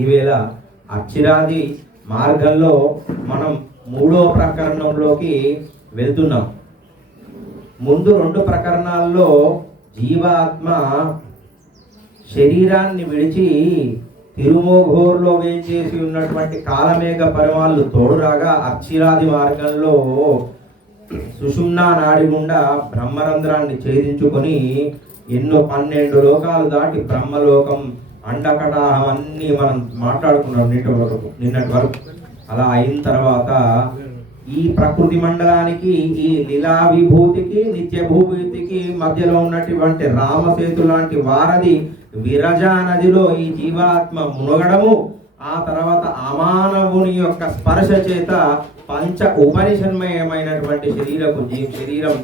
ఈవేళ అక్షరాది మార్గంలో మనం 3వ ప్రకరణంలోకి వెళ్తున్నాం. ముందు 2 ప్రకరణాల్లో జీవాత్మ శరీరాన్ని విడిచి తిరుమోఘోర్లో వేచేసి ఉన్నటువంటి కాలమేఘ పరిమాలు తోడురాగా అక్షరాది మార్గంలో సుషుమ్నా నాడి గుండా బ్రహ్మరంధ్రాన్ని ఛేదించుకొని ఎన్నో 12 లోకాలు దాటి బ్రహ్మలోకం అండకటాహం అన్నీ మనం మాట్లాడుకున్నాం నిన్నటి వరకు. అలా అయిన తర్వాత ఈ ప్రకృతి మండలానికి, ఈ లీలా విభూతికి, నిత్య భూభూతికి మధ్యలో ఉన్నటువంటి రామసేతు లాంటి వారధి విరజా నదిలో ఈ జీవాత్మ మునగడము, ఆ తర్వాత అమానవుని యొక్క స్పర్శ చేత పంచ ఉపనిషన్మయమైనటువంటి శరీరం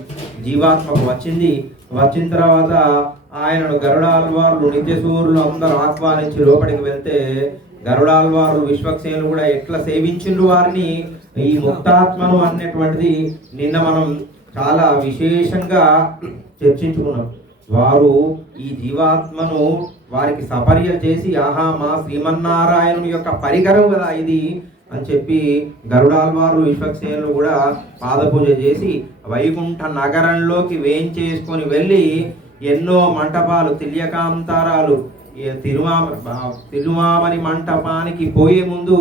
జీవాత్మకు వచ్చిన తర్వాత ఆయనను గరుడాల్వార్లు నిత్యసూరులు అందరూ ఆహ్వానించి లోపలికి వెళ్తే గరుడాల్వార్లు విశ్వక్సేనులు కూడా ఎట్లా సేవించిండ్రు వారిని, ఈ ముక్తాత్మను అన్నటువంటిది నిన్న మనం చాలా విశేషంగా చర్చించుకున్నాం. వారు ఈ జీవాత్మను వారికి సపర్యలు చేసి ఆహా మా శ్రీమన్నారాయణుని యొక్క పరికరం కదా ఇది అని చెప్పి గరుడాల్వారు విశ్వక్సేనులు కూడా పాదపూజ చేసి వైకుంఠ నగరంలోకి వేంచేసుకొని వెళ్ళి ఎన్నో మంటపాలు, తిల్యకాంతారాలు, తిరుమామని మంటపానికి పోయే ముందు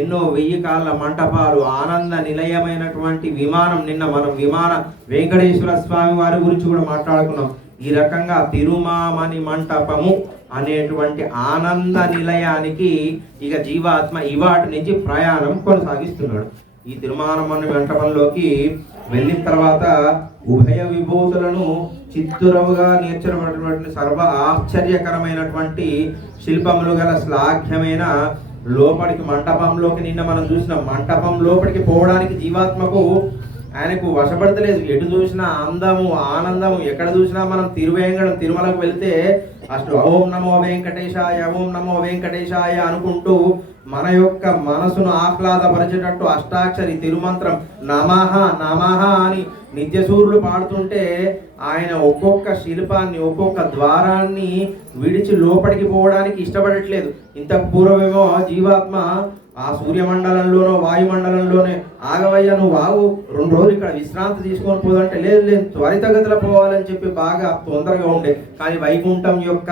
ఎన్నో 1000 కాళ్ళ మంటపాలు, ఆనంద నిలయమైనటువంటి విమానం. నిన్న మనం విమాన వెంకటేశ్వర స్వామి వారి గురించి కూడా మాట్లాడుకున్నాం. ఈ రకంగా తిరుమామని మంటపము అనేటువంటి ఆనంద నిలయానికి ఇక జీవాత్మ ఇవాటి నుంచి ప్రయాణం కొనసాగిస్తున్నాడు. ఈ తిరుమామని మంటపంలోకి వెళ్ళిన తర్వాత ఉభయ విభూతులను చిత్తురవుగా నేర్చబడినటువంటి సర్వ ఆశ్చర్యకరమైనటువంటి శిల్పములు గల శ్లాఘ్యమైన లోపలికి మంటపంలోకి నిన్న మనం చూసిన మంటపం లోపలికి పోవడానికి జీవాత్మకు ఆయనకు వశపడతలేదు. ఎటు చూసినా అందము, ఆనందము, ఎక్కడ చూసినా మనం తిరువేంగడం తిరుమలకు వెళ్తే ఓం నమో వెంకటేశాయ, ఓం నమో వెంకటేశాయ అనుకుంటూ మన యొక్క మనసును ఆహ్లాదపరిచేటట్టు అష్టాక్షరి తిరుమంత్రం నమః నమః అని నిత్యసూరులు పాడుతుంటే ఆయన ఒక్కొక్క శిల్పాన్ని, ఒక్కొక్క ద్వారాన్ని విడిచి లోపలికి పోవడానికి ఇష్టపడట్లేదు. ఇంతకు పూర్వమేమో జీవాత్మ ఆ సూర్యమండలంలోనో వాయుమండలంలోనే ఆగవయ్య నువ్వు ఆగు 2 రోజులు ఇక్కడ విశ్రాంతి తీసుకొని పోదంటే లేదు త్వరితగతిలో పోవాలని చెప్పి బాగా తొందరగా ఉండే. కానీ వైకుంఠం యొక్క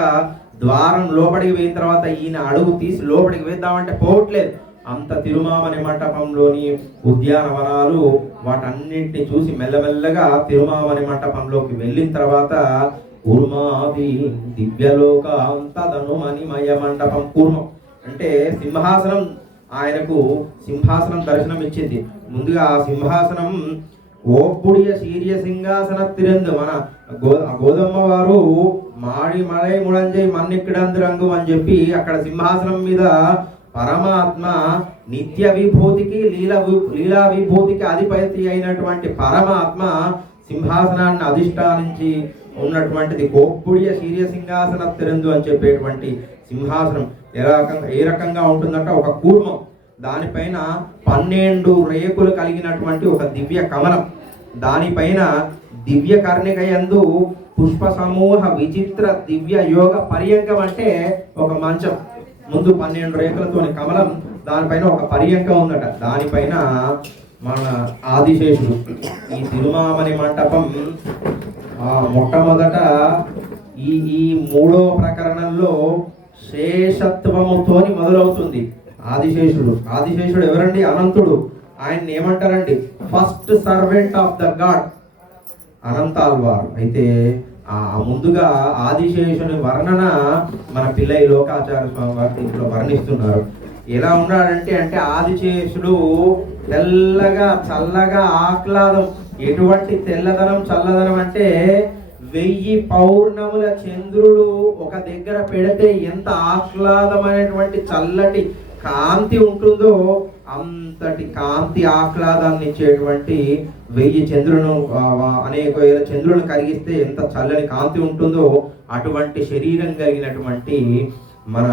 ద్వారం లోపలికి పోయిన తర్వాత ఈయన అడుగు తీసి లోపలికి వేద్దామంటే పోవట్లేదు. అంత తిరుమామని మంటపంలోని ఉద్యానవనాలు వాటన్నింటినీ చూసి మెల్లమెల్లగా తిరుమామని మంటపంలోకి వెళ్ళిన తర్వాత కూర్మాది దివ్యలోక తదను మణిమయ మంటపం. కూర్మం అంటే సింహాసనం, ఆయనకు సింహాసనం దర్శనం ఇచ్చింది. ముందుగా ఆ సింహాసనం ఓప్పుడియ సీర్య సింహాసన తిరందు మన గోదమ్మ వారు మాడి మడై ముడంజై మన్నిక్కడందురంగు అని చెప్పి అక్కడ సింహాసనం మీద పరమాత్మ నిత్య విభూతికి లీలా విభూతికి అధిపతి అయినటువంటి పరమాత్మ సింహాసనాన్ని అధిష్టానించి ఉన్నటువంటిది కోప్పుడియ సీర్య సింహాసన తిరందు అని చెప్పేటువంటి సింహాసనం ఏ రకంగా ఉంటుందంటే ఒక కూర్మం, దానిపైన 12 రేకులు కలిగినటువంటి ఒక దివ్య కమలం, దానిపైన దివ్య కర్ణికయందు పుష్ప సమూహ విచిత్ర దివ్య యోగ పర్యంకం అంటే ఒక మంచం, ముందు 12 రేకులతోని కమలం, దానిపైన ఒక పర్యంకం ఉందట. దానిపైన మన ఆదిశేషుడు. ఈ తిరుమామని మంటపం మొట్టమొదట ఈ 3వ ప్రకరణంలో శేషత్వముతోని మొదలవుతుంది. ఆదిశేషుడు ఎవరండి? అనంతుడు. ఆయన ఏమంటారండి? First servant of the god Ananthalwar. అయితే ముందుగా ఆదిశేషుని వర్ణన మన పిల్లై లోకాచార్య స్వామి వారి దీంట్లో వర్ణిస్తున్నారు. ఎలా ఉన్నాడంటే ఆదిశేషుడు తెల్లగా చల్లగా ఆహ్లాదం. ఎటువంటి తెల్లదనం చల్లదనం అంటే 1000 పౌర్ణముల చంద్రుడు ఒక దగ్గర పెడితే ఎంత ఆహ్లాదమైనటువంటి చల్లటి కాంతి ఉంటుందో అంతటి కాంతి ఆహ్లాదాన్ని ఇచ్చేటువంటి 1000 చంద్రులను అనేక వేల చంద్రులను కరిగిస్తే ఎంత చల్లని కాంతి ఉంటుందో అటువంటి శరీరం కలిగినటువంటి మన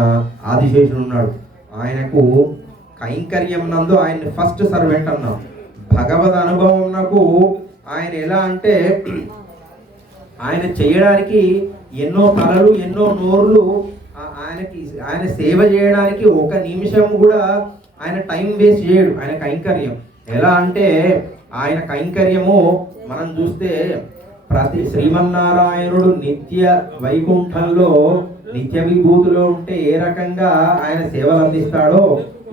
ఆదిశేషుడు ఉన్నాడు. ఆయనకు కైంకర్యం నందు ఆయన్ని ఫస్ట్ సర్వెంట్ అన్నాం. భగవద్ అనుభవంకు ఆయన ఎలా అంటే ఆయన చేయడానికి ఎన్నో తలలు ఎన్నో నోర్లు ఆయనకి ఆయన సేవ చేయడానికి ఒక నిమిషం కూడా ఆయన టైం వేస్ట్ చేయడు. ఆయన కైంకర్యం ఎలా అంటే ఆయన కైంకర్యము మనం చూస్తే ప్రతి శ్రీమన్నారాయణుడు నిత్య వైకుంఠంలో నిత్య విభూతిలో ఉంటే ఏ రకంగా ఆయన సేవలు అందిస్తాడో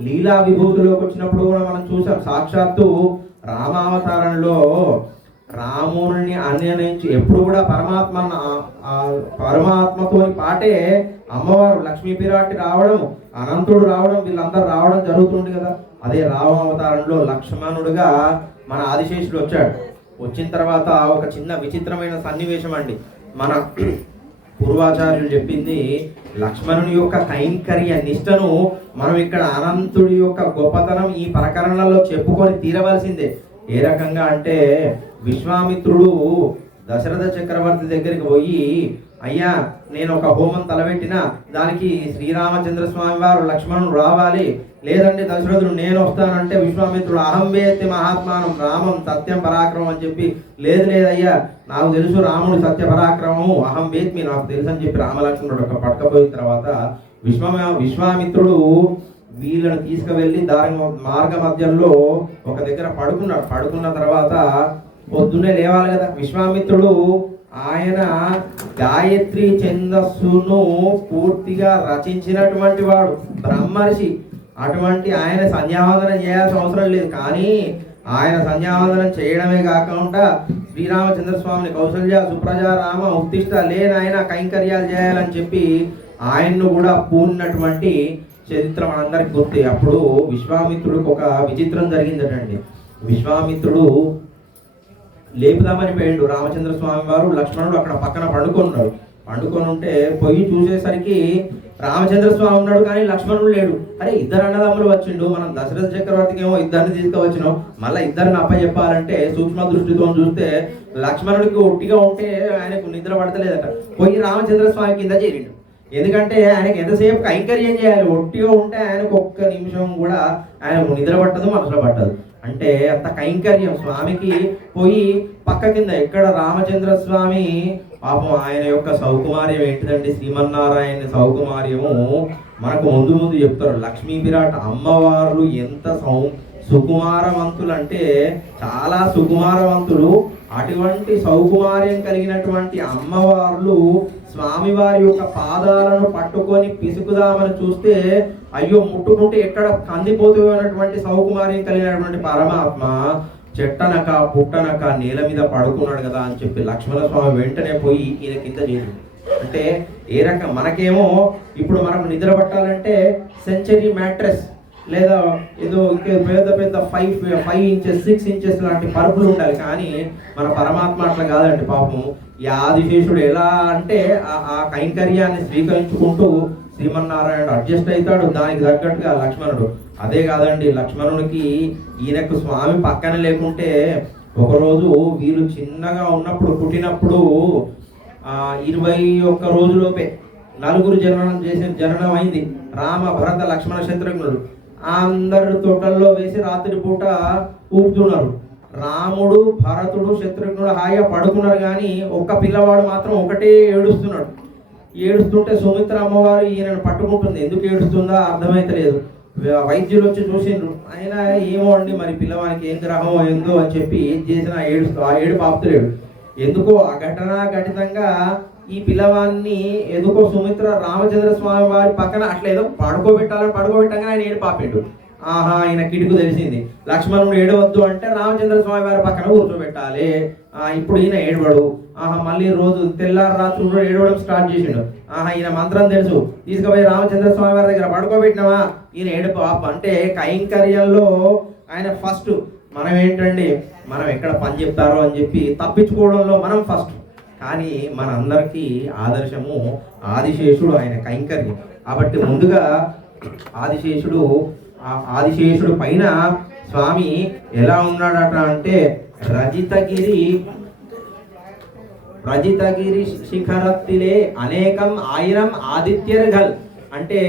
లీలా విభూతిలోకి వచ్చినప్పుడు కూడా మనం చూసాం. సాక్షాత్తు రామావతారంలో రాముని అన్వయించి ఎప్పుడు కూడా పరమాత్మతో పాటే అమ్మవారు లక్ష్మీ పిరాటి రావడం, అనంతుడు రావడం, వీళ్ళందరూ రావడం జరుగుతుంది కదా. అదే రామావతారంలో లక్ష్మణుడుగా మన ఆదిశేషుడు వచ్చాడు. వచ్చిన తర్వాత ఒక చిన్న విచిత్రమైన సన్నివేశం అండి. మన పూర్వాచార్యులు చెప్పింది లక్ష్మణుని యొక్క కైంకర్య నిష్టను మనం ఇక్కడ అనంతుడి యొక్క గొప్పతనం ఈ ప్రకరణలో చెప్పుకొని తీరవలసిందే. ఏ రకంగా అంటే విశ్వామిత్రుడు దశరథ చక్రవర్తి దగ్గరికి పోయి, అయ్యా నేను ఒక హోమం తలబెట్టినా దానికి శ్రీరామచంద్ర స్వామి వారు లక్ష్మణుడు రావాలి, లేదంటే దశరథుడు నేను వస్తానంటే విశ్వామిత్రుడు అహం వేత్తి మహాత్మానం రామం సత్యం పరాక్రమం అని చెప్పి, లేదు లేదయ్యా నాకు తెలుసు రాముడు సత్య పరాక్రమము అహం వేత్మి నాకు తెలుసు అని చెప్పి రామలక్ష్మణుడు ఒక పట్టుకపోయిన తర్వాత విశ్వామిత్రుడు వీళ్ళను తీసుకువెళ్ళి మార్గ మధ్యంలో ఒక దగ్గర పడుకున్నాడు. పడుకున్న తర్వాత పొద్దున్నే లేవాలి కదా. విశ్వామిత్రుడు ఆయన గాయత్రి ఛందస్సును పూర్తిగా రచించినటువంటి వాడు బ్రహ్మర్షి. అటువంటి ఆయన సంధ్యావందనం చేయాల్సిన అవసరం లేదు. కానీ ఆయన సంధ్యావందనం చేయడమే కాకుండా శ్రీరామచంద్ర స్వామిని కౌసల్య సుప్రజ రామ ఉత్తిష్ట లేనాయన కైంకర్యాలు చేయాలని చెప్పి ఆయన్ను కూడా పూర్ణటువంటి చరిత్ర మనందరికి గుర్తే. అప్పుడు విశ్వామిత్రుడికి ఒక విచిత్రం జరిగిందటండి. విశ్వామిత్రుడు లేపుదామని పోయిండు. రామచంద్ర స్వామి వారు లక్ష్మణుడు అక్కడ పక్కన పండుకొని ఉంటే పోయి చూసేసరికి రామచంద్ర స్వామి ఉన్నాడు కానీ లక్ష్మణుడు లేడు. అరే ఇద్దరు అన్నదమ్ములు వచ్చిండు, మనం దశరథ చక్రవర్తికి ఏమో ఇద్దరిని తీసుకువచ్చినాం, మళ్ళీ ఇద్దరిని అప్పచెప్పాలంటే సూక్ష్మ దృష్టితో చూస్తే లక్ష్మణుడికి ఒట్టిగా ఉంటే ఆయనకు నిద్ర పడతలేదట. పోయి రామచంద్ర స్వామి కింద చేరిండు. ఎందుకంటే ఆయనకి ఎంతసేపు కైంకర్యం చేయాలి, ఒట్టిగా ఉంటే ఆయనకు ఒక్క నిమిషం కూడా ఆయనకు నిద్ర పట్టదు, మనసులో పట్టదు. అంటే అంత కైంకర్యం స్వామికి. పోయి పక్క కింద ఎక్కడ రామచంద్ర స్వామి పాపం ఆయన యొక్క సౌకుమార్యం ఏంటిదండి, శ్రీమన్నారాయణ సౌకుమార్యము మనకు ముందు చెప్తారు. లక్ష్మీ విరాట్ అమ్మవార్లు ఎంత సుకుమారవంతులు అంటే చాలా సుకుమారవంతులు. అటువంటి సౌకుమార్యం కలిగినటువంటి అమ్మవార్లు స్వామివారి యొక్క పాదాలను పట్టుకొని పిసుకుదామని చూస్తే అయ్యో ముట్టుకుంటే ఎక్కడ కందిపోతున్నటువంటి సౌకుమార్యం కలిగినటువంటి పరమాత్మ చెట్టనక పుట్టనక నేల మీద పడుకున్నాడు కదా అని చెప్పి లక్ష్మణ స్వామి వెంటనే పోయి ఈయన కింద చేరు. అంటే ఏ రకం మనకేమో ఇప్పుడు మనకు నిద్ర పట్టాలంటే సెంచరీ మ్యాట్రెస్ లేదా ఏదో పెద్ద పెద్ద 5 ఇంచెస్ 6 ఇంచెస్ లాంటి పరుపులు ఉండాలి. కానీ మన పరమాత్మ అట్లా కాదండి. పాపం ఈ ఆదిశేషుడు ఎలా అంటే ఆ కైంకర్యాన్ని స్వీకరించుకుంటూ శ్రీమన్నారాయణుడు అడ్జస్ట్ అవుతాడు దానికి తగ్గట్టుగా లక్ష్మణుడు. అదే కాదండి, లక్ష్మణుడికి ఈయనకు స్వామి పక్కన లేకుంటే ఒకరోజు వీళ్ళు చిన్నగా ఉన్నప్పుడు పుట్టినప్పుడు 21 రోజులోపే నలుగురు జననం అయింది. రామ భరత లక్ష్మణ శత్రుఘ్నుడు అందరు తోటల్లో వేసి రాత్రి పూట ఊపుతున్నారు. రాముడు భరతుడు శత్రుఘ్నుడు హాయిగా పడుకున్నారు. కానీ ఒక్క పిల్లవాడు మాత్రం ఒకటే ఏడుస్తున్నాడు. ఏడుస్తుంటే సుమిత్ర అమ్మవారు ఈయనను పట్టుకుంటుంది. ఎందుకు ఏడుస్తుందా అర్థమైతలేదు. వైద్యులు వచ్చి చూసిండ్రు. ఆయన ఏమో అండి మరి పిల్లవానికి ఏం గ్రహమో ఏందో అని చెప్పి ఏం చేసినా ఆ ఏడుపు ఆపుతలేడు. ఎందుకో ఘటితంగా ఈ పిల్లవాన్ని ఎందుకో సుమిత్ర రామచంద్ర స్వామి వారి పక్కన అట్లా ఏదో పడుకోబెట్టగానే ఆయన ఏడు పాపిండు. ఆహా ఆయన కిటుకు తెలిసింది. లక్ష్మణుడు ఏడవద్దు అంటే రామచంద్ర స్వామి వారి పక్కన కూర్చోబెట్టాలి. ఇప్పుడు ఈయన ఏడవడు. మళ్ళీ రోజు తెల్లారు రాత్రి కూడా ఏడవడం స్టార్ట్ చేసిండు. ఈయన మంత్రం తెలుసు, తీసుకుపోయి రామచంద్ర స్వామి వారి దగ్గర పడుకోబెట్టినావా ఈయన ఏడుపు ఆపు. అంటే కైంకర్యంలో ఆయన ఫస్ట్. మనం ఏంటండి, మనం ఎక్కడ పని చెప్తారో అని చెప్పి తప్పించుకోవడంలో మనం ఫస్ట్. కానీ మనందరికీ ఆదర్శము ఆదిశేషుడు, ఆయన కైంకర్యం. కాబట్టి ముందుగా ఆదిశేషుడు పైన స్వామి ఎలా ఉన్నాడట అంటే రజితగిరి శిఖరత్తిలే అనేకం ఆయిరం ఆదిత్యర్గల్. అంటే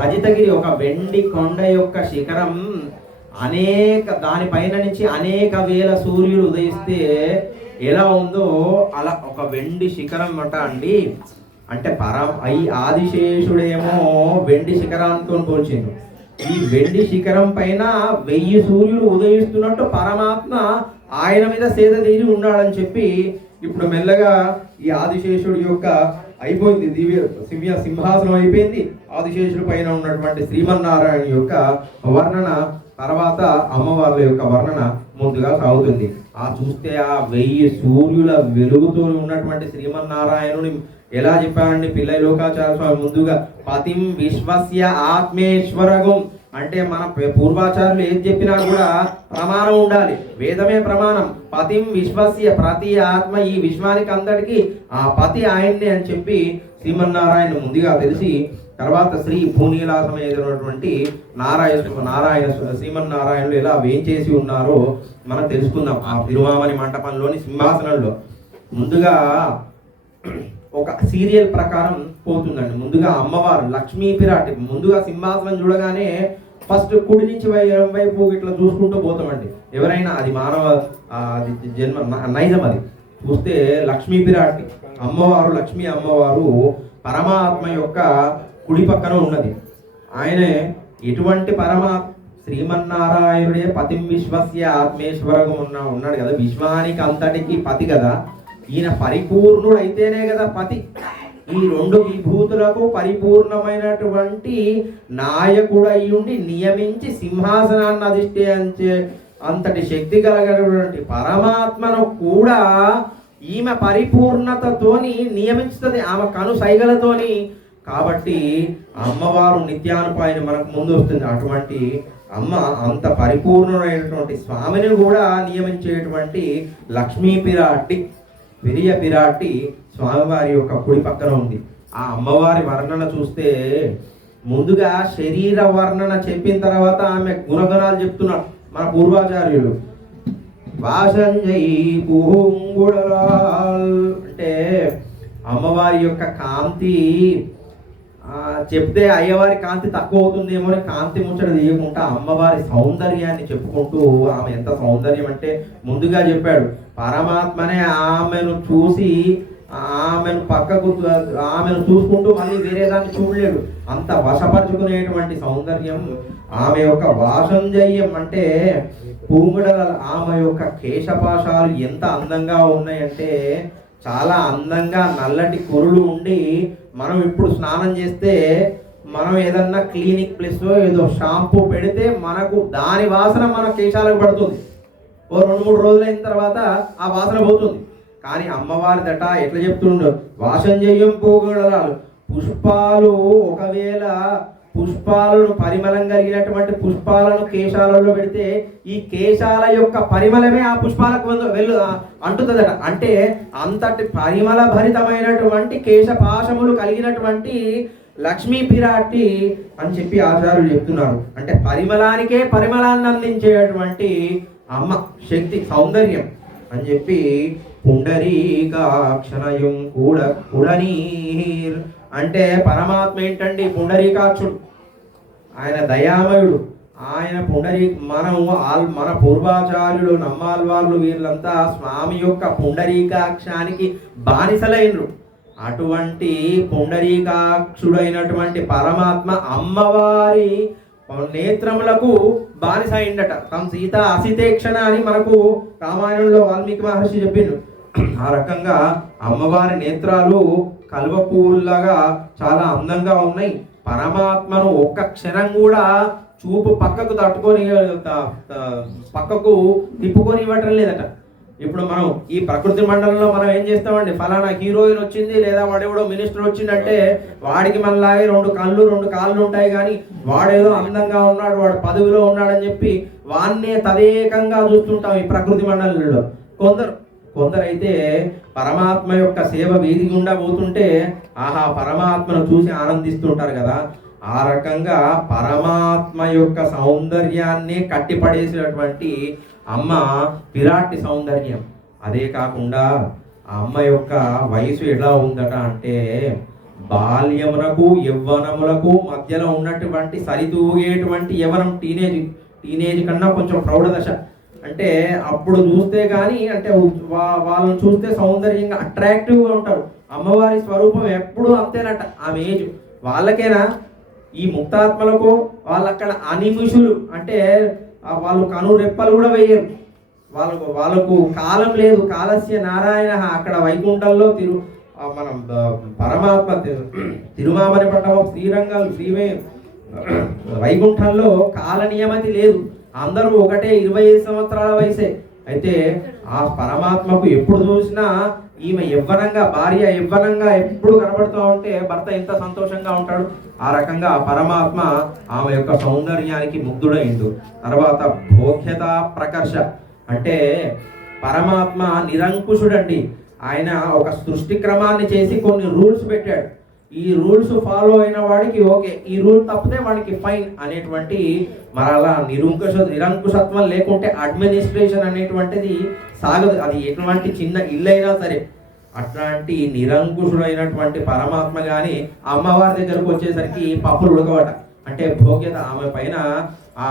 రజితగిరి ఒక వెండి కొండ యొక్క శిఖరం, దానిపైన నుంచి అనేక వేల సూర్యులు ఉదయిస్తే ఎలా ఉందో అలా ఒక వెండి శిఖరం అట అండి. అంటే ఈ ఆదిశేషుడేమో వెండి శిఖరాంతో పోల్చిండు. ఈ వెండి శిఖరం పైన 1000 సూర్యులు ఉదయిస్తున్నట్టు పరమాత్మ ఆయన మీద సేద తీరి ఉన్నాడని చెప్పి ఇప్పుడు మెల్లగా ఈ ఆదిశేషుడి యొక్క అయిపోయింది, దివ్య సింహాసనం అయిపోయింది. ఆదిశేషుడి పైన ఉన్నటువంటి శ్రీమన్నారాయణ యొక్క వర్ణన తర్వాత అమ్మవార్ల యొక్క వర్ణన ముందుగా సాగుతుంది. చూస్తే ఆ 1000 సూర్యుల వెలుగుతో ఉన్నటువంటి శ్రీమన్నారాయణుని ఎలా చెప్పారండి పిల్లై లోకాచార్య స్వామి ముందుగా పతిం విశ్వస్య ఆత్మేశ్వరగం అంటే మన పూర్వాచార్యులు ఏది చెప్పినా కూడా ప్రమాణం ఉండాలి, వేదమే ప్రమాణం. పతిం విశ్వస్య ప్రతి ఆత్మ ఈ విశ్వానికి అందరికీ ఆ పతి ఆయన్నే అని చెప్పి శ్రీమన్నారాయణ ముందుగా తెలిసి తర్వాత శ్రీ భూనీలాసమైనటువంటి నారాయణ శ్రీమన్నారాయణులు ఎలా వేంచేసి ఉన్నారో మనం తెలుసుకుందాం. ఆ తిరువామణి మంటపంలోని సింహాసనంలో ముందుగా ఒక సీరియల్ ప్రకారం పోతుందండి. ముందుగా అమ్మవారు లక్ష్మీ పిరాటి ముందుగా సింహాసనం చూడగానే ఫస్ట్ కుడి నుంచి వైపు ఇట్లా చూసుకుంటూ పోతామండి. ఎవరైనా అది మానవ జన్మ నైజం. అది చూస్తే లక్ష్మీ పిరాటి అమ్మవారు లక్ష్మీ అమ్మవారు పరమాత్మ యొక్క కుడి పక్కన ఉన్నది. ఆయనే ఎటువంటి శ్రీమన్నారాయణుడే పతిం విశ్వస్య ఆత్మేశ్వరగం ఉన్నాడు కదా, విశ్వానికి అంతటికి పతి కదా. ఈయన పరిపూర్ణుడు అయితేనే కదా పతి. ఈ 2 విభూతులకు పరిపూర్ణమైనటువంటి నాయకుడు అయ్యుండి నియమించి సింహాసనాన్ని అధిష్ఠించే అంతటి శక్తి కలిగినటువంటి పరమాత్మను కూడా ఈమె పరిపూర్ణతతోని నియమించుతుంది, ఆమె కను సైగలతోని. కాబట్టి అమ్మవారు నిత్యానుపాయని మనకు ముందు వస్తుంది. అటువంటి అమ్మ అంత పరిపూర్ణమైనటువంటి స్వామిని కూడా నియమించేటువంటి లక్ష్మీ పిరాటి విరియ పిరాటి స్వామివారి యొక్క కుడి పక్కన ఉంది. ఆ అమ్మవారి వర్ణన చూస్తే ముందుగా శరీర వర్ణన చెప్పిన తర్వాత ఆమె గుణగణాలు చెప్తున్నారు మన పూర్వాచార్యులు. వాసంజయి పుహుంగుడరాల్ అంటే అమ్మవారి యొక్క కాంతి చెప్తే అయ్యవారి కాంతి తక్కువ అవుతుందేమో అని కాంతి ముచ్చట తీయకుండా అమ్మవారి సౌందర్యాన్ని చెప్పుకుంటూ ఆమె ఎంత సౌందర్యం అంటే ముందుగా చెప్పాడు పరమాత్మనే ఆమెను చూసి ఆమెను చూసుకుంటూ మళ్ళీ వేరే దాన్ని చూడలేడు, అంత వశపరుచుకునేటువంటి సౌందర్యం ఆమె యొక్క వాసంజయ్యం. అంటే పూంగుడల ఆమె యొక్క కేశపాశాలు ఎంత అందంగా ఉన్నాయంటే చాలా అందంగా నల్లటి కురులు ఉండి మనం ఇప్పుడు స్నానం చేస్తే మనం ఏదన్నా క్లినిక్ ప్లస్ ఏదో షాంపూ పెడితే మనకు దాని వాసన మన కేశాలకు పడుతుంది. ఓ 2-3 రోజులు అయిన తర్వాత ఆ వాసన పోతుంది. కానీ అమ్మవారిదట ఎట్లా చెప్తుండో వాసంజయ్యం పోగొడరాలు పుష్పాలు ఒకవేళ పుష్పాలను పరిమళం కలిగినటువంటి పుష్పాలను కేశాలలో పెడితే ఈ కేశాల యొక్క పరిమళమే ఆ పుష్పాలకు అంటుతుందట. అంటే అంతటి పరిమళ భరితమైనటువంటి కేశపాశములు కలిగినటువంటి లక్ష్మీ పిరాటి అని చెప్పి ఆచార్యులు చెప్తున్నారు. అంటే పరిమళానికే పరిమళాన్ని అందించేటువంటి అమ్మ శక్తి సౌందర్యం అని చెప్పి పుండరీకాక్షణయం కూడనీర్ అంటే పరమాత్మ ఏంటండి పుండరీకాక్షుడు, ఆయన దయామయుడు. ఆయన మన పూర్వాచార్యులు నమ్మాల్వార్లు వీళ్ళంతా స్వామి యొక్క పుండరీకాక్షానికి బానిసలైనరు. అటువంటి పుండరీకాక్షుడైనటువంటి పరమాత్మ అమ్మవారి నేత్రములకు బానిస అయిందట. తమ సీత అసితేక్షణ అని మనకు రామాయణంలో వాల్మీకి మహర్షి చెప్పిండు. ఆ రకంగా అమ్మవారి నేత్రాలు కలువ పువ్వుల్లాగా చాలా అందంగా ఉన్నాయి. పరమాత్మను ఒక్క క్షణం కూడా చూపు పక్కకు తిప్పుకొని ఇవ్వటం లేదట. ఇప్పుడు మనం ఈ ప్రకృతి మండలంలో మనం ఏం చేస్తామండి, ఫలానా హీరోయిన్ వచ్చింది లేదా వాడెవడో మినిస్టర్ వచ్చిందంటే వాడికి మనలాగే 2 కళ్ళు 2 కాళ్ళు ఉంటాయి, కానీ వాడేదో అందంగా ఉన్నాడు, వాడు పదవిలో ఉన్నాడని చెప్పి వాన్నే తదేకంగా చూస్తుంటాం ఈ ప్రకృతి మండలంలో. కొందరైతే పరమాత్మ యొక్క సేవ వీధి గుండా పోతుంటే ఆహా పరమాత్మను చూసి ఆనందిస్తుంటారు కదా. ఆ రకంగా పరమాత్మ యొక్క సౌందర్యాన్ని కట్టిపడేసినటువంటి అమ్మ పిరాటి సౌందర్యం. అదే కాకుండా ఆ అమ్మ యొక్క వయసు ఎలా ఉందట అంటే బాల్యమునకు యవ్వనములకు మధ్యలో ఉన్నటువంటి సరితూగేటువంటి యవ్వనం టీనేజ్ కన్నా కొంచెం ప్రౌఢ దశ. అంటే అప్పుడు చూస్తే కానీ అంటే వాళ్ళని చూస్తే సౌందర్యంగా అట్రాక్టివ్గా ఉంటారు. అమ్మవారి స్వరూపం ఎప్పుడు అంతేనట. ఆమె ఏజ్ వాళ్ళకేనా, ఈ ముక్తాత్మలకు వాళ్ళక్కడ అనిమిషులు అంటే వాళ్ళు కను రెప్పలు కూడా వేయరు, వాళ్ళకు కాలం లేదు. కాలస్య నారాయణ అక్కడ వైకుంఠంలో మనం పరమాత్మ తిరుమామని పట్టణం శ్రీరంగం వైకుంఠంలో కాల నియమతి లేదు. అందరూ ఒకటే 25 సంవత్సరాల వయసే. అయితే ఆ పరమాత్మకు ఎప్పుడు చూసినా ఈమె యవ్వనంగా, భార్య యవ్వనంగా ఎప్పుడు కనబడుతూ ఉంటే భర్త ఎంత సంతోషంగా ఉంటాడు. ఆ రకంగా పరమాత్మ ఆమె యొక్క సౌందర్యానికి ముగ్ధుడైండు. తర్వాత భోగ్యత ప్రకర్ష అంటే పరమాత్మ నిరంకుశుడండి. ఆయన ఒక సృష్టి క్రమాన్ని చేసి కొన్ని రూల్స్ పెట్టాడు. ఈ రూల్స్ ఫాలో అయిన వాడికి ఓకే, ఈ రూల్ తప్పితే వాడికి ఫైన్ అనేటువంటి మరలా నిరంకుశత్వం లేకుంటే అడ్మినిస్ట్రేషన్ అనేటువంటిది సాగదు. అది ఎటువంటి చిన్న ఇల్లు అయినా సరే. అట్లాంటి నిరంకుశుడైనటువంటి పరమాత్మ కానీ అమ్మవారి దగ్గరకు వచ్చేసరికి పప్పులు ఉడకవట. అంటే భోగ్యత, ఆమె పైన ఆ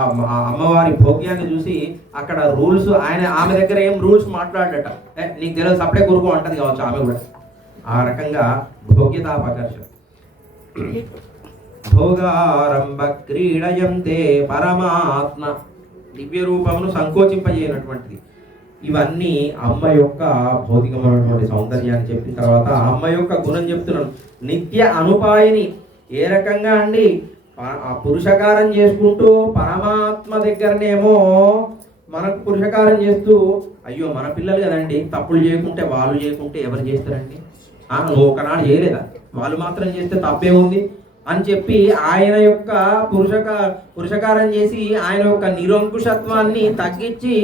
అమ్మవారి భోగ్యాన్ని చూసి అక్కడ రూల్స్ ఆమె దగ్గర ఏం రూల్స్ మాట్లాడట. నీకు తెలియదు సపడే కొరుకు అంటది కావచ్చు ఆమె కూడా. ఆ రకంగా భోగ్యతాపకర్ష. భోగారంభ క్రీడయంతే పరమాత్మ దివ్య రూపమును సంకోచింపజేయనటువంటిది. ఇవన్నీ అమ్మ యొక్క భౌతికమైనటువంటి సౌందర్యాన్ని చెప్పిన తర్వాత అమ్మ యొక్క గుణం చెప్తున్నాను. నిత్య అనుపాయిని. ఏ రకంగా అండి, పురుషకారం చేసుకుంటూ పరమాత్మ దగ్గరనేమో మనకు పురుషకారం చేస్తూ, అయ్యో మన పిల్లలు కదండి, తప్పులు చేయకుంటే వాళ్ళు చేయకుంటే ఎవరు చేస్తారండి, నువ్వు ఒకనాడు చేయలేదా, వాళ్ళు మాత్రం చేస్తే తప్పే ఉంది అని చెప్పి ఆయన యొక్క పురుషకారం చేసి ఆయన యొక్క నిరంకుశత్వాన్ని తగ్గించి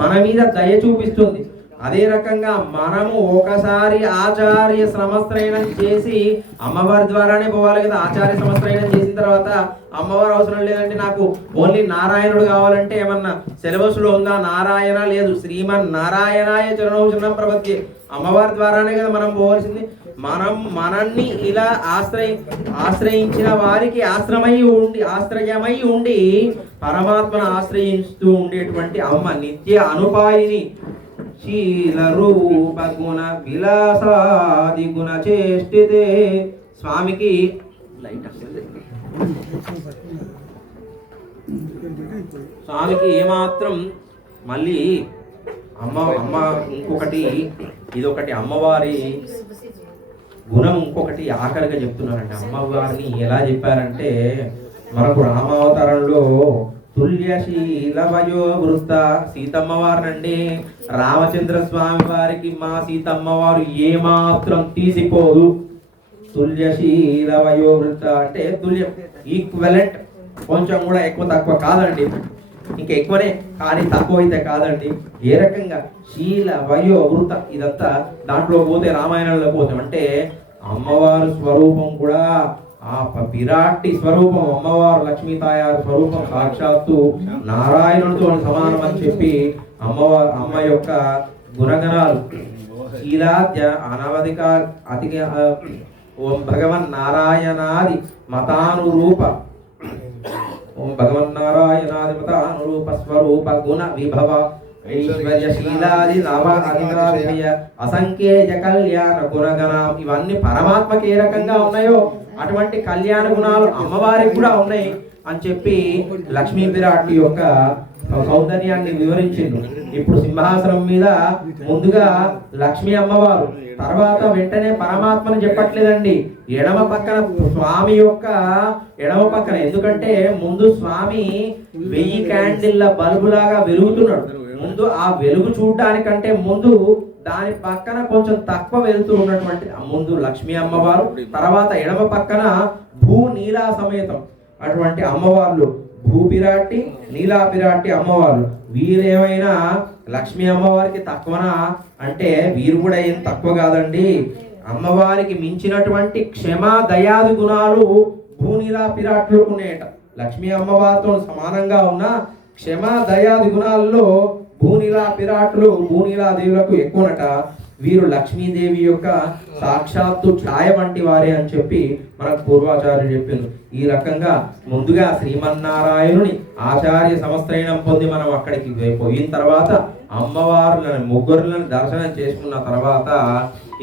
మన మీద దయ చూపిస్తుంది. అదే రకంగా మనము ఒకసారి ఆచార్య సమస్త్రయణం చేసి అమ్మవారి ద్వారానే పోవాలి కదా. ఆచార్య సమస్త్రయణం చేసిన తర్వాత అమ్మవారు అవసరం లేదంటే నాకు ఓన్లీ నారాయణుడు కావాలంటే ఏమన్నా సిలబస్లో ఉందా? నారాయణ లేదు. శ్రీమన్ నారాయణాయ చరణం ప్రపత్తి. అమ్మవారి ద్వారానే కదా మనం పోవాల్సింది. మనల్ని ఇలా ఆశ్రయించిన వారికి ఆశ్రయమై ఉండి పరమాత్మను ఆశ్రయిస్తూ ఉండేటువంటి అమ్మ నిత్య అనుపాయిని. శీల రూప గుణ విలాసాది గుణ చేష్టితే. స్వామికి ఏమాత్రం మళ్ళీ అమ్మ ఇంకొకటి, ఇదొకటి అమ్మవారి గుణం. ఇంకొకటి ఆఖరిగా చెప్తున్నారండి. అమ్మవారిని ఎలా చెప్పారంటే మనకు రామావతారంలో తుల్యశీల వయో వృత్త సీతమ్మ వారినండి. రామచంద్ర స్వామి వారికి మా సీతమ్మ వారు ఏమాత్రం తీసిపోదు. తుల్యశీల వయో వృత్త అంటే తుల్యం, ఈక్వలెంట్, కొంచెం కూడా ఎక్కువ తక్కువ కాదండి, ఇంకా ఎక్కువనే కానీ తక్కువ అయితే కాదండి. ఏ రకంగా శీల వయో వృత్త ఇదంతా దాంట్లో పోతే రామాయణంలో పోతాం. అంటే అమ్మవారు స్వరూపం కూడా ఆ విరాటి స్వరూపం, అమ్మవారు లక్ష్మీ తాయారు స్వరూపం సాక్షాత్తు నారాయణుడితో సమానం అని చెప్పి అమ్మ యొక్క గుణగణాలు శీలాద్య అనవధిక అతి ఓం భగవన్ నారాయణాది మతానురూప, ఓం భగవన్ నారాయణాది మతానురూప స్వరూప గుణ విభవ ఐశ్వర్యశీలాది నవ అసంఖ్యేయ కళ్యాణ గుణగణం. ఇవన్నీ పరమాత్మకి ఏ రకంగా ఉన్నాయో అటువంటి కళ్యాణ గుణాలు అమ్మవారికి కూడా ఉన్నాయి అని చెప్పి లక్ష్మీ విరాట్ యొక్క సౌందర్యాన్ని వివరించిండు. ఇప్పుడు సింహాసనం మీద ముందుగా లక్ష్మీ అమ్మవారు, తర్వాత వెంటనే పరమాత్మను చెప్పట్లేదండి. ఎడమ పక్కన స్వామి యొక్క ఎడమ పక్కన, ఎందుకంటే ముందు స్వామి 1000 క్యాండిల్ల బల్బులాగా వెలుగుతున్నాడు. ముందు ఆ వెలుగు చూడడానికంటే ముందు దాని పక్కన కొంచెం తక్కువ వెలుతూ ఉన్నటువంటి ముందు లక్ష్మీ అమ్మవారు, తర్వాత ఎడమ పక్కన భూ నీలా సమేతం అటువంటి అమ్మవార్లు, భూపిరాటి నీలాపిరాటి అమ్మవారు. వీరేమైనా లక్ష్మీ అమ్మవారికి తక్కువనా అంటే వీరు కూడా ఏం తక్కువ కాదండి. అమ్మవారికి మించినటువంటి క్షమా దయాది గుణాలు భూనీలా పిరాట్లు ఉన్నాయట. లక్ష్మీ అమ్మవారితో సమానంగా ఉన్న క్షమా దయాది గుణాల్లో భూనీలా పిరాట్లు భూనీలాదేవులకు ఎక్కువనట. వీరు లక్ష్మీదేవి యొక్క సాక్షాత్తు ఛాయ వంటి వారే అని చెప్పి మనకు పూర్వాచార్యులు చెప్పింది. ఈ రకంగా ముందుగా శ్రీమన్నారాయణుని ఆచార్య సమస్త్రయణం పొంది మనం అక్కడికి పోయిన తర్వాత అమ్మవారులను ముగ్గురులను దర్శనం చేసుకున్న తర్వాత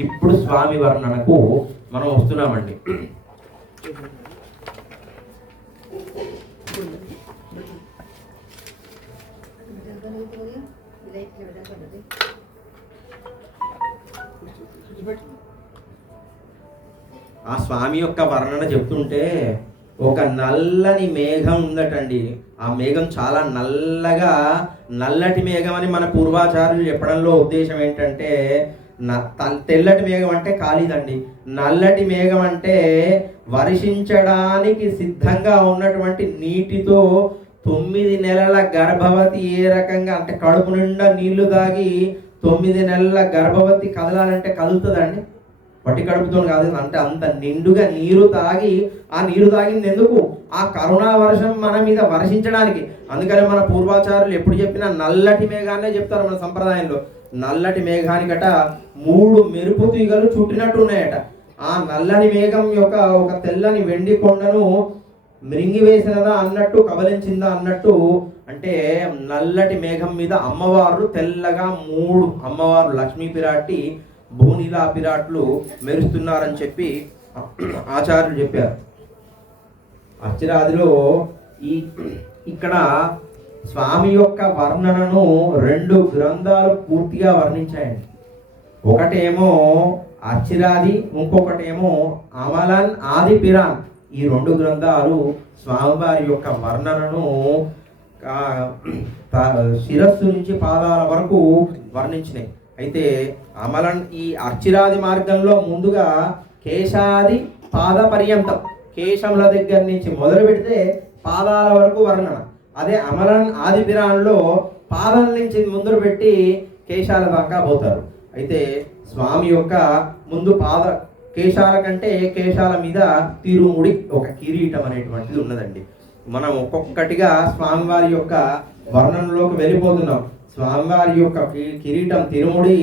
ఇప్పుడు స్వామి వర్ణనకు మనం వస్తున్నామండి. ఆ స్వామి యొక్క వర్ణన చెప్తుంటే ఒక నల్లని మేఘం ఉందటండి. ఆ మేఘం చాలా నల్లగా, నల్లటి మేఘం అని మన పూర్వాచార్యులు చెప్పడంలో ఉద్దేశం ఏంటంటే, తెల్లటి మేఘం అంటే కాలిదండి. నల్లటి మేఘం అంటే వర్షించడానికి సిద్ధంగా ఉన్నటువంటి నీటితో 9 నెలల గర్భవతి ఏ రకంగా అంటే కడుపు నిండా నీళ్లు తాగి 9 నెలల గర్భవతి కదలాలంటే కదులుతుందండి? పట్టి కడుపుతో కాదు, అంటే అంత నిండుగా నీరు తాగి, ఆ నీరు తాగింది ఎందుకు? ఆ కరుణా వర్షం మన మీద వర్షించడానికి. అందుకని మన పూర్వాచారులు ఎప్పుడు చెప్పినా నల్లటి మేఘాన్నే చెప్తారు మన సంప్రదాయంలో. నల్లటి మేఘానికట 3 మెరుపు తీగలు చుట్టినట్టు ఉన్నాయట. ఆ నల్లని మేఘం యొక్క ఒక తెల్లని వెండి కొండను మృంగివేసినదా అన్నట్టు, కబలించిందా అన్నట్టు, అంటే నల్లటి మేఘం మీద అమ్మవారు తెల్లగా 3 అమ్మవారు లక్ష్మీ పిరాటి, భూనీలా పిరాట్లు మెరుస్తున్నారని చెప్పి ఆచార్యులు చెప్పారు. అర్చిరాదిలో ఇక్కడ స్వామి యొక్క వర్ణనను 2 గ్రంథాలు పూర్తిగా వర్ణించాయండి. ఒకటేమో అర్చిరాది, ఇంకొకటేమో అమలన్ ఆది పిరాన్. ఈ 2 గ్రంథాలు స్వామివారి యొక్క వర్ణనను శిరస్సు నుంచి పాదాల వరకు వర్ణించినాయి. అయితే అమలన్ ఈ అర్చిరాది మార్గంలో ముందుగా కేశాది పాద పర్యంతం, కేశముల దగ్గర నుంచి మొదలు పెడితే పాదాల వరకు వర్ణన. అదే అమలన్ ఆది పిరాన్లో పాదాల నుంచి ముందు పెట్టి కేశాల దాకా పోతారు. అయితే స్వామి యొక్క ముందు కేశాల కంటే కేశాల మీద తిరుముడి, ఒక కిరీటం అనేటువంటిది ఉన్నదండి. మనం ఒక్కొక్కటిగా స్వామివారి యొక్క వర్ణనలోకి వెళ్ళిపోతున్నాం. స్వామివారి యొక్క కిరీటం, తిరుముడి,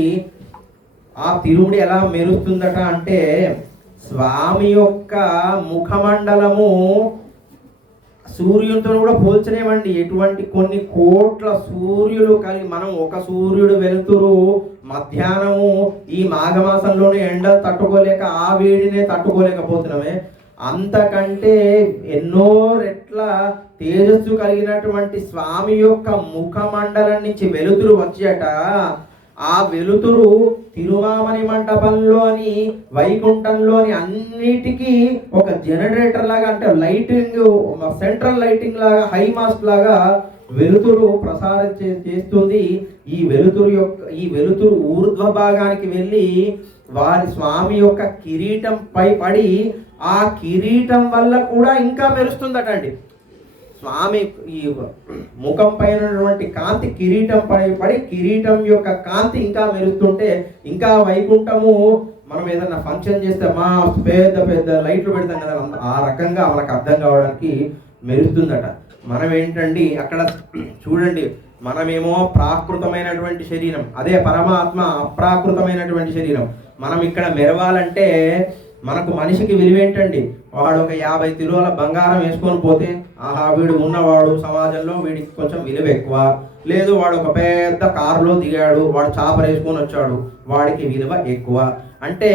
ఆ తిరుముడి ఎలా మెరుస్తుందట అంటే, స్వామి యొక్క ముఖమండలము సూర్యునితో కూడా పోల్చలేమండి. ఎటువంటి కొన్ని కోట్ల సూర్యులు కలిగి, మనం ఒక సూర్యుడు వెలుతురు మధ్యాహ్నము ఈ మాఘమాసంలోనే ఎండ తట్టుకోలేక ఆ వేడినే తట్టుకోలేకపోతున్నామే, అంతకంటే ఎన్నో రెట్ల తేజస్సు కలిగినటువంటి స్వామి యొక్క ముఖమండలం నుంచి వెలుతురు వచ్చేట. ఆ వెలుతురు తిరువామణి మంటపంలోని, వైకుంఠంలోని అన్నిటికీ ఒక జనరేటర్ లాగా, అంటే లైటింగ్, సెంట్రల్ లైటింగ్ లాగా, హై మాస్ట్ లాగా వెలుతురు ప్రసారం చేస్తుంది. ఈ వెలుతురు ఊర్ధ్వ భాగానికి వెళ్ళి వారి స్వామి యొక్క కిరీటం పై పడి, ఆ కిరీటం వల్ల కూడా ఇంకా మెరుస్తుందటండి. స్వామి ఈ ముఖం పైన ఉన్నటువంటి కాంతి కిరీటం పడి కిరీటం యొక్క కాంతి ఇంకా మెరుస్తుంటే, ఇంకా వైకుంఠము మనం ఏదన్నా ఫంక్షన్ చేస్తే మా పెద్ద పెద్ద లైట్లు పెడతాం కదా, ఆ రకంగా మనకు అర్థం కావడానికి మెరుస్తుందట. మనం ఏంటండి అక్కడ చూడండి, మనమేమో ప్రాకృతమైనటువంటి శరీరం, అదే పరమాత్మ అప్రాకృతమైనటువంటి శరీరం. మనం ఇక్కడ మెరవాలంటే మనకు మనిషికి విలువేంటండి? వాడు ఒక 50 కిలోల బంగారం వేసుకొని పోతే, ఆహా వీడు ఉన్నవాడు సమాజంలో, వీడికి కొంచెం విలువ ఎక్కువ. లేదు వాడు ఒక పెద్ద కారులో దిగాడు, వాడు చాపర్ వేసుకొని వచ్చాడు, వాడికి విలువ ఎక్కువ. అంటే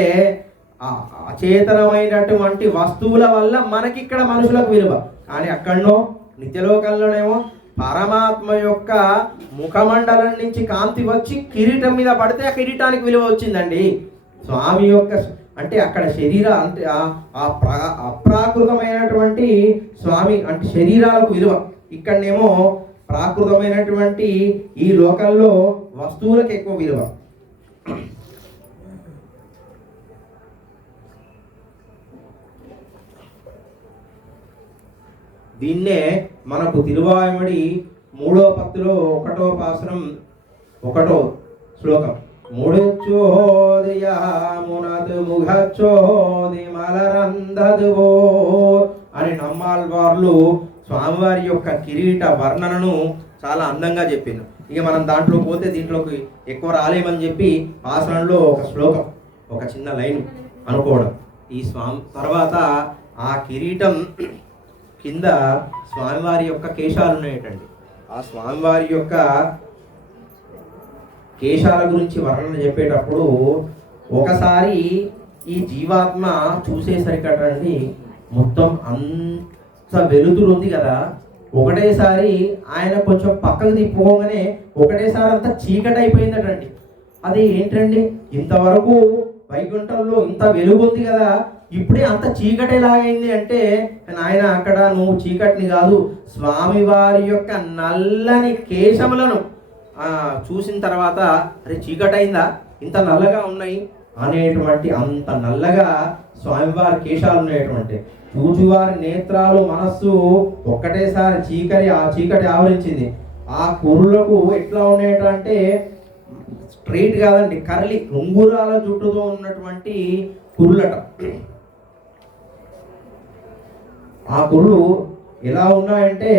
అచేతనమైనటువంటి వస్తువుల వల్ల మనకి ఇక్కడ మనుషులకు విలువ. కానీ అక్కడనో నిత్యలోకంలోనేమో పరమాత్మ యొక్క ముఖమండలం నుంచి కాంతి వచ్చి కిరీటం మీద పడితే ఆ కిరీటానికి విలువ వచ్చిందండి. స్వామి యొక్క అంటే అక్కడ అంటే అప్రాకృతమైనటువంటి స్వామి అంటే శరీరాలకు విలువ. ఇక్కడనేమో ప్రాకృతమైనటువంటి ఈ లోకంలో వస్తువులకు ఎక్కువ విలువ. దీన్నే మనకు తిరువాయుమడి 3వ పత్తులో 1వ పాసురం 1వ శ్లోకం, ముడచ్చోదియామునదు ముఖచ్చోది మలరందదువో అని నమ్మాల్వార్లు స్వామివారి యొక్క కిరీట వర్ణనను చాలా అందంగా చెప్పింది. ఇక మనం దాంట్లో పోతే దీంట్లోకి ఎక్కువ రాలేమని చెప్పి పాసనంలో ఒక శ్లోకం, ఒక చిన్న లైన్ అనుకోవడం. ఈ తర్వాత ఆ కిరీటం కింద స్వామివారి యొక్క కేశాలు ఉన్నాయటండి. ఆ స్వామివారి యొక్క కేశాల గురించి వర్ణన చెప్పేటప్పుడు ఒకసారి ఈ జీవాత్మ చూసేసరికటండి మొత్తం అంత వెలుతురు ఉంది కదా, ఒకటేసారి ఆయన కొంచెం పక్కకు తిప్పుకోగానే ఒకటేసారి అంతా చీకటి అయిపోయిందటండి. అది ఏంటండి, ఇంతవరకు వైకుంఠంలో ఇంత వెలుగు ఉంది కదా, ఇప్పుడే అంత చీకటి ఎలాగైంది అంటే, నాయన అక్కడ నువ్వు చీకటిని కాదు, స్వామివారి యొక్క నల్లని కేశములను చూసిన తర్వాత అరే చీకటి అయిందా, ఇంత నల్లగా ఉన్నాయి అనేటువంటి, అంత నల్లగా స్వామివారి కేశాలు ఉన్నాయటువంటి. చూచువారి నేత్రాలు మనస్సు ఒక్కటేసారి చీకటి ఆవరించింది. ఆ కురులకు ఎట్లా ఉన్నాయంటే స్ట్రైట్ కాదండి, కర్లి ఉంగురాల జుట్టుతో ఉన్నటువంటి కురులట. ఆ కురులు ఎలా ఉన్నాయంటే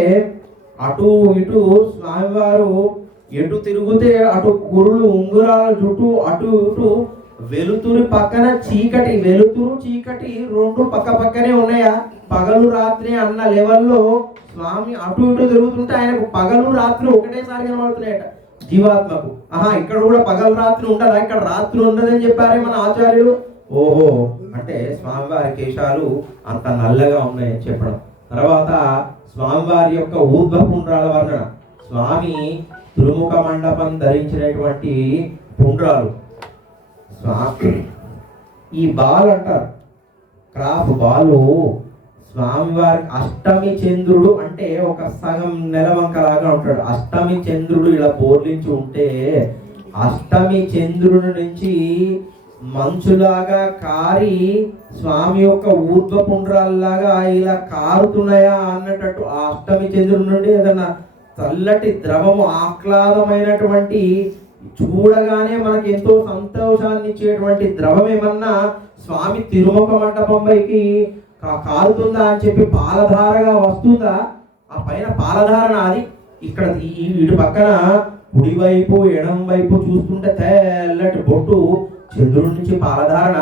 అటు ఇటు స్వామివారు ఎటు తిరిగితే అటు కురులు ఉంగురాల జుట్టు అటు ఇటు వెలుతురు పక్కన చీకటి, వెలుతురు చీకటి రెండు పక్క పక్కనే ఉన్నాయా, పగలు రాత్రి అన్న లెవెల్లో స్వామి అటు ఇటు తిరుగుతుంటే ఆయనకు పగలు రాత్రి ఒకటేసారి కనబడుతున్నాయట జీవాత్మకు. ఇక్కడ కూడా పగలు రాత్రి ఉండదా, ఇక్కడ రాత్రి ఉండదని చెప్పారే మన ఆచార్యులు. ఓహో, అంటే స్వామివారి కేశాలు అంత నల్లగా ఉన్నాయని చెప్పడం. తర్వాత స్వామివారి యొక్క ఊర్ధ్వపుండ్రాల వర్ణన. స్వామి తిరుముఖ మండపం ధరించినటువంటి పుండ్రాలు, ఈ బాల్ అంటారు, క్రాఫ్ బాలు. స్వామివారి అష్టమి చంద్రుడు అంటే ఒక సగం నెలవంకలాగా ఉంటాడు. అష్టమి చంద్రుడు ఇలా బోర్లించి ఉంటే అష్టమి చంద్రుడి నుంచి మంచులాగా కారి స్వామి యొక్క ఊర్ధ్వపుండ్రాల్లాగా ఇలా కారుతున్నాయా అన్నట్టు ఆ అష్టమి చంద్రుడి నుండి ఏదన్నా చల్లటి ద్రవము ఆహ్లాదమైనటువంటి చూడగానే మనకి ఎంతో సంతోషాన్ని ఇచ్చేటువంటి ద్రవం ఏమన్నా స్వామి తిరుముఖ మండపం పైకి కారుతుందా అని చెప్పి పాలధారగా వస్తుందా, ఆ పైన పాలధారణ అది. ఇక్కడ ఇటు పక్కన కుడివైపు ఎడం వైపు చూస్తుంటే తెల్లటి బొట్టు చంద్రుడి నుంచి పాలధారణ,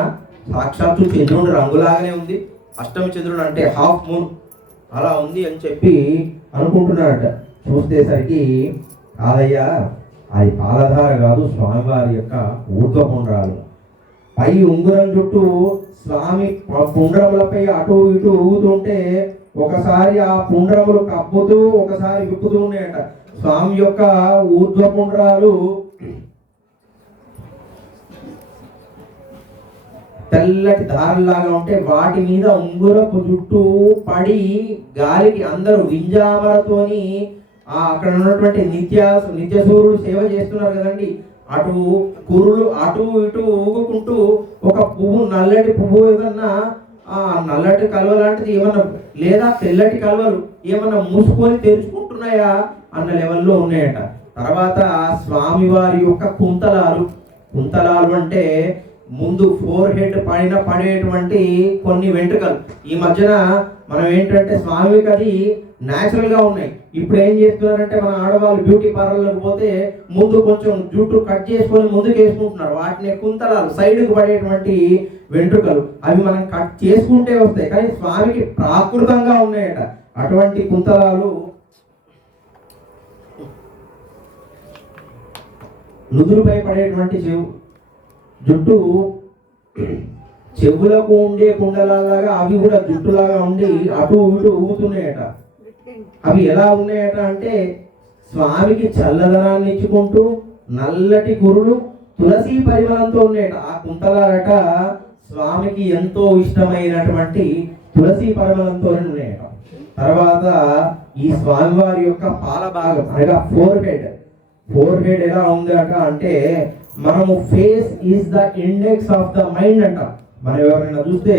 సాక్షాత్తు చంద్రుడి రంగులాగానే ఉంది. అష్టమి చంద్రుడు అంటే హాఫ్ మూన్ అలా ఉంది అని చెప్పి అనుకుంటున్నాడట. చూసేసరికి కాదయ్యా, అది పాలధార కాదు, స్వామివారి యొక్క ఊర్ధ్వపుండ్రాలు. పై ఉంగురం చుట్టూ స్వామి పుండ్రములపై అటు ఇటు ఊగుతుంటే ఒకసారి ఆ పుండ్రములు కప్పుతూ ఒకసారి విప్పుతూ ఉన్నాయట. స్వామి యొక్క ఊర్ధ్వపుండ్రాలు తెల్లటి దారులాగా ఉంటే వాటి మీద ఉంగురపు జుట్టు పడి గాలికి అందరూ వింజామరతోని అక్కడ ఉన్నటువంటి నిత్య సూర్యుడు సేవ చేస్తున్నారు కదండి, అటు కురులు అటు ఇటు ఊగుకుంటూ ఒక పువ్వు, నల్లటి పువ్వు ఏదన్నా నల్లటి కలువ లాంటిది ఏమన్నా లేదా తెల్లటి కలువలు ఏమన్నా మూసుకొని తెరుచుకుంటున్నాయా అన్న లెవెల్లో ఉన్నాయట. తర్వాత స్వామివారి యొక్క కుంతలాలు అంటే ముందు ఫోర్ హెడ్ పైన పడేటువంటి కొన్ని వెంట్రుకలు. ఈ మధ్యన మనం ఏంటంటే స్వామికి అది న్యాచురల్ గా ఉన్నాయి. ఇప్పుడు ఏం చేస్తున్నారంటే మన ఆడవాళ్ళు బ్యూటీ పార్లర్లకు పోతే ముందు కొంచెం జుట్టు కట్ చేసుకొని ముందుకు వేసుకుంటున్నారు. వాటిని కుంతలాలు, సైడ్కు పడేటువంటి వెంట్రుకలు, అవి మనం కట్ చేసుకుంటే వస్తాయి, కానీ స్వామికి ప్రాకృతంగా ఉన్నాయట అటువంటి కుంతలాలు. నుదురుపై పడేటువంటి జుట్టు చెవులకు ఉండే కుండలాగా అవి కూడా జుట్టులాగా ఉండి అటు ఇటు ఊగుతున్నాయట. అవి ఎలా ఉన్నాయట అంటే స్వామికి చల్లదనాన్ని ఇచ్చుకుంటూ నల్లటి కురులు తులసి పరిమళంతో ఉన్నాయట. ఆ కుంతలాట స్వామికి ఎంతో ఇష్టమైనటువంటి తులసి పరిమళంతో ఉన్నాయట. తర్వాత ఈ స్వామివారి యొక్క పాల భాగం అనగా ఫోర్ హెడ్ ఎలా ఉందట అంటే మనము face is the index of the mind అంట. మనం ఎవరైనా చూస్తే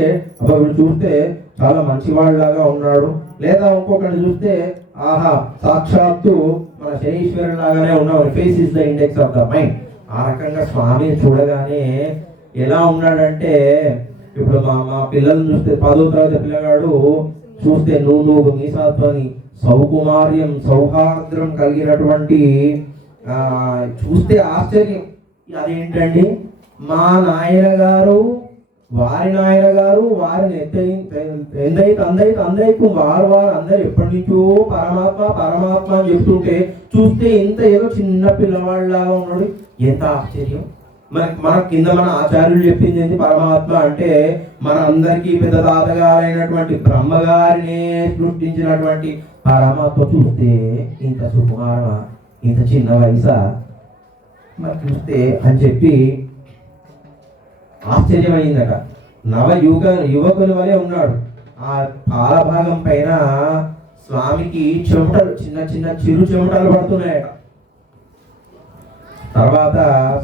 వీడు చూస్తే చాలా మంచివాడిలాగా ఉన్నాడు, లేదా ఇంకొకరిని చూస్తే ఆహా సాక్షాత్తు మన శనీశ్వరుని లాగానే ఉన్నాడు, face is the index of the mind. ఆ రకంగా స్వామిని చూడగానే ఎలా ఉన్నాడంటే ఇప్పుడు మా పిల్లల్ని చూస్తే 10వ తరగతి పిల్లగాడు చూస్తే నువ్వు మీసాత్వని సౌకుమార్యం సౌహార్ద్రం కలిగినటువంటి చూస్తే ఆశ్చర్యం. అదేంటండి, మా నాయన గారు వారి నాయన గారు వారిని అందరికీ వారు అందరు ఎప్పటి నుంచో పరమాత్మ అని చెప్తుంటే చూస్తే ఇంత ఏదో చిన్న పిల్లవాళ్ళలాగా ఉన్నాడు. ఎంత ఆశ్చర్యం. మన కింద మన ఆచార్యులు చెప్పింది ఏంటి? పరమాత్మ అంటే మన అందరికీ పెద్ద తాతగారైనటువంటి బ్రహ్మగారినే సృష్టించినటువంటి పరమాత్మ చూస్తే ఇంత సుకుమారమా, ఇంత చిన్న వయసా మరి చూస్తే అని చెప్పి ఆశ్చర్యమైందట. యువకుని వలె ఉన్నాడు. ఆ పాలభాగం పైన స్వామికి చెమటలు, చిన్న చిన్న చిరు చెమటలు పడుతున్నాయట. తర్వాత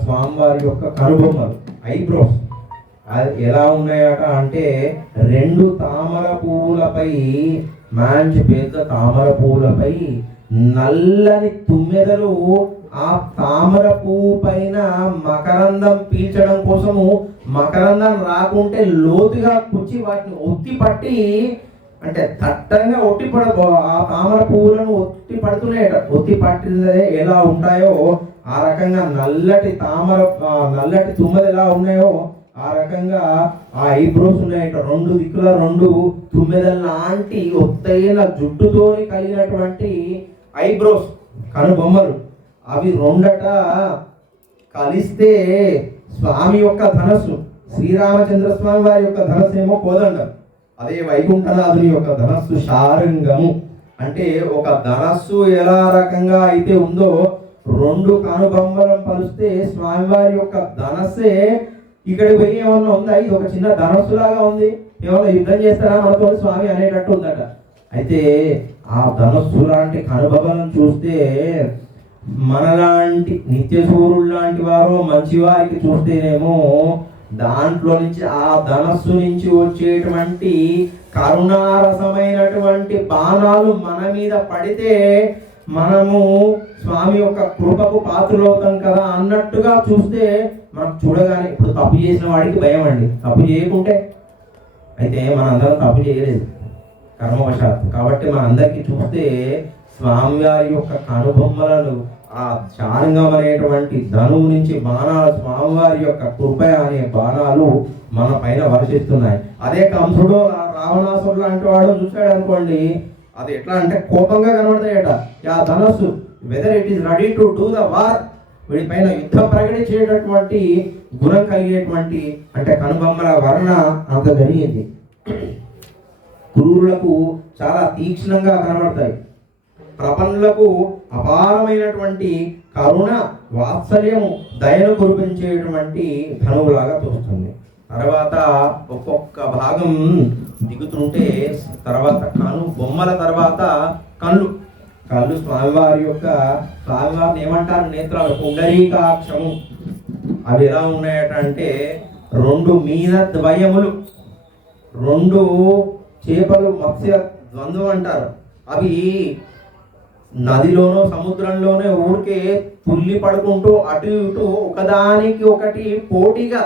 స్వామివారి యొక్క కనుబొమ్మలు, ఐబ్రోస్ ఎలా ఉన్నాయట అంటే 2 తామర పువ్వులపై, మంచి పెద్ద తామర పువ్వులపై నల్లని తుమ్మెదలు ఆ తామర పువ్వు పైన మకరందం పీల్చడం కోసము, మకరందం రాకుంటే లోతుగా కూర్చి వాటిని ఒత్తి పట్టి, అంటే దట్టంగా ఆ తామర పువ్వులను ఒత్తి పడుతున్నాయట. ఒత్తి పట్టినదే ఎలా ఉంటాయో ఆ రకంగా నల్లటి తుమ్మలు ఎలా ఉన్నాయో ఆ రకంగా ఆ ఐబ్రోస్ ఉన్నాయట. 2 దిక్కుల 2 తుమ్మెదల లాంటి ఒత్తైన జుట్టుతోని కలిగినటువంటి ఐబ్రోస్, కనుబొమ్మలు. అవి 2 కలిస్తే స్వామి యొక్క ధనస్సు, శ్రీరామచంద్ర స్వామి వారి యొక్క ధనస్సు ఏమో కోదండం, అదే వైకుంఠనాథుని యొక్క ధనస్సు శారంగము. అంటే ఒక ధనస్సు ఎలా రకంగా అయితే ఉందో 2 కనుబొమ్మలను కలిస్తే స్వామివారి యొక్క ధనస్సే ఇక్కడికి పోయి ఏమన్నా ఉందా? ఇది ఒక చిన్న ధనస్సు లాగా ఉంది, ఏమన్నా యుద్ధం చేస్తారా మనతో స్వామి అనేటట్టు ఉందట. అయితే ఆ ధనస్సు లాంటి కనుబొమ్మలను చూస్తే మనలాంటి నిత్య సూర్యుడు లాంటి వారు మంచి వారికి చూస్తేనేమో దాంట్లో నుంచి, ఆ ధనస్సు నుంచి వచ్చేటువంటి కరుణారసమైనటువంటి బాణాలు మన మీద పడితే మనము స్వామి యొక్క కృపకు పాత్రలవుతాం కదా అన్నట్టుగా చూస్తే మనం చూడగానే, ఇప్పుడు తప్పు చేసిన వాడికి భయం అండి, తప్పు చేయకుంటే. అయితే మనందరం తప్పు చేయలేదు కర్మవశాత్తు, కాబట్టి మనందరికీ చూస్తే స్వామివారి యొక్క కనుబొమ్మలను, ఆ శారంగం అనేటువంటి ధనువు నుంచి బాణాలు, స్వామివారి యొక్క కృప అనే బాణాలు మన పైన వర్షిస్తున్నాయి. అదే కంసుడు, రావణాసుడు లాంటి వాడు చూశాడు అనుకోండి, అది ఎట్లా అంటే కోపంగా కనబడతాయట. ఆ ధనస్సు whether it is ready to do the war, వీడిపైన యుద్ధం ప్రకటించేటటువంటి గుణం కలిగేటువంటి, అంటే కనుబొమ్మల వర్ణ అంత జరిగింది. క్రూరులకు చాలా తీక్ష్ణంగా కనబడతాయి, ప్రపన్నులకు అపారమైనటువంటి కరుణ, వాత్సల్యము, దయను కురిపించేటువంటి ధనువులాగా తోస్తుంది. తర్వాత ఒక్కొక్క భాగం దిగుతుంటే తర్వాత బొమ్మల తర్వాత కళ్ళు స్వామివారి యొక్క, స్వామివారిని ఏమంటారు? నేత్రాలు, పుండరీకాక్షము. అవి ఎలా ఉన్నాయట అంటే 2 మీన ద్వయములు, 2 చేపలు, మత్స్య ద్వంద్వం అంటారు. అవి నదిలోనో సముద్రంలోనే ఊరికే తుల్లి పడుకుంటూ అటు ఇటు ఒకదానికి ఒకటి పోటీగా,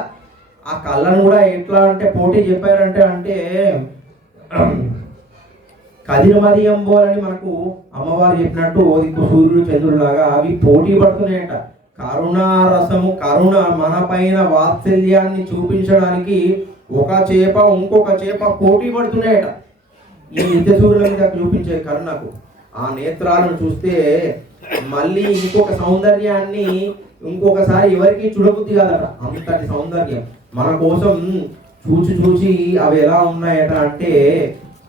ఆ కళ్ళను కూడా ఎట్లా అంటే పోటీ చెప్పారంటే కదిరమరియంబోలని మనకు అమ్మవారు చెప్పినట్టు దిక్కు సూర్యుడు చంద్రులాగా అవి పోటీ పడుతున్నాయట. కరుణారసము, కరుణ మన పైన వాత్సల్యాన్ని చూపించడానికి ఒక చేప ఇంకొక చేప పోటీ పడుతున్నాయట. ఈ నిత్య సూర్యుల మీద చూపించే కరుణకు ఆ నేత్రాలను చూస్తే మళ్ళీ ఇంకొక సౌందర్యాన్ని ఇంకొకసారి ఎవరికి చూడబుద్ధి కాదట. అంతటి సౌందర్యం మన కోసం చూచి అవి ఎలా ఉన్నాయట అంటే,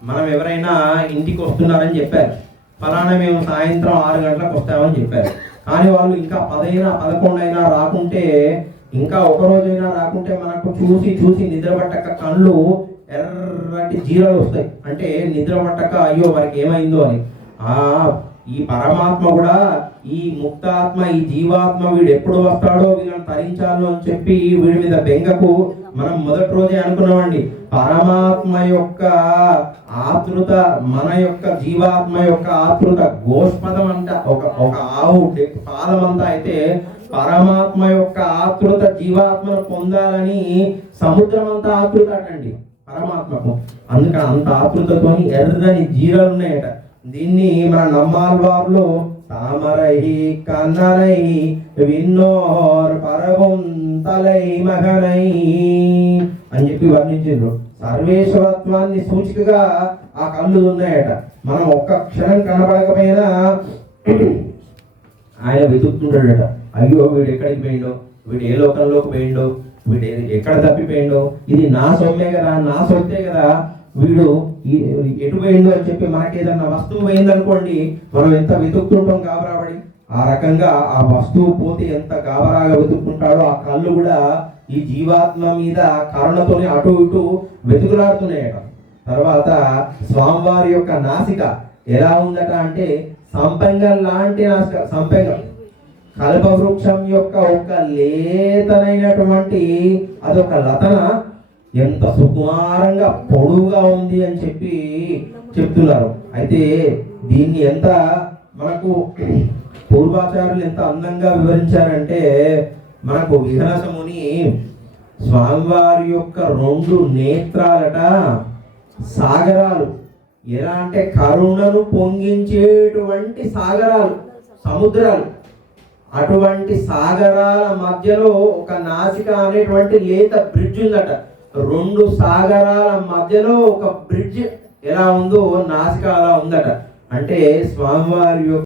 మనం ఎవరైనా ఇంటికి వస్తున్నారని చెప్పారు, ఫలానా మేము సాయంత్రం 6 గంటలకు వస్తామని చెప్పారు. కానీ వాళ్ళు ఇంకా 10 అయినా 11 అయినా రాకుంటే, ఇంకా ఒక రోజైనా రాకుంటే మనకు చూసి నిద్ర పట్టక కళ్ళు ఎర్రటి జీరలు వస్తాయి. అంటే నిద్ర పట్టక అయ్యో వారికి ఏమైందో అని. ఈ పరమాత్మ కూడా, ఈ ముక్తాత్మ, ఈ జీవాత్మ వీడు ఎప్పుడు వస్తాడో వీళ్ళని తరించాలో అని చెప్పి వీడి మీద బెంగకు మనం మొదటి రోజే అనుకున్నామండి. పరమాత్మ యొక్క ఆతృత, మన యొక్క జీవాత్మ యొక్క ఆతృత గోష్పదం అంట, ఒక ఆవు పాదం అంతా అయితే పరమాత్మ యొక్క ఆతృత జీవాత్మను పొందాలని సముద్రం అంతా ఆతృత అటండి పరమాత్మకు. అందుకని అంత ఆతృతతోని ఎర్రని జీరాలు ఉన్నాయట. దీన్ని మన నమ్మాల్వార్లో తామరై కన్నరై విన్నోర్ పరగుంతలై మగనై అని చెప్పి వర్ణించారు. సర్వేశ్వరత్వాన్ని సూచికగా ఆ కళ్ళు ఉన్నాయట. మనం ఒక్క క్షణం కనబడకపోయినా ఆయన వెతుకుతుంటాడట. అయ్యో వీడు ఎక్కడికి పోయిండో, వీడు ఏ లోకంలోకి పోయిండో, వీడు ఎక్కడ తప్పిపోయిండో, ఇది నా సొమ్మే కదా, నా సొత్తే కదా, వీడు ఎటు పోయిండో అని చెప్పి మనకి ఏదన్నా వస్తువు పోయిందనుకోండి, మనం ఎంత వెతుకుతుంటాం గాబరాబడి. ఆ రకంగా ఆ వస్తువు పోతే ఎంత గాబరాగా వెతుక్కుంటాడో, ఆ కళ్ళు కూడా ఈ జీవాత్మ మీద కరుణతోనే అటు ఇటు వెతుకులాడుతున్నాయట. తర్వాత స్వామివారి యొక్క నాసిక ఎలా ఉందట అంటే సంపెంగం లాంటి నాసిక. సంపెంగం కల్పవృక్షం యొక్క ఒక లేతనైనటువంటి అదొక లతన ఎంత సుకుమారంగా పొడువుగా ఉంది అని చెప్పి చెప్తున్నారు. అయితే దీన్ని ఎంత మనకు పూర్వాచారులు ఎంత అందంగా వివరించారంటే, మనకు విహనసముని స్వామివారి యొక్క 2 నేత్రాలట సాగరాలు. ఎలా అంటే కరుణను పొంగించేటువంటి సాగరాలు, సముద్రాలు. అటువంటి సాగరాల మధ్యలో ఒక నాసిక అనేటువంటి లేత బ్రిడ్జ్ ఉందట. 2 సాగరాల మధ్యలో ఒక బ్రిడ్జ్ ఎలా ఉందో నాసిక అలా ఉందట. అంటే స్వామివారి యొక్క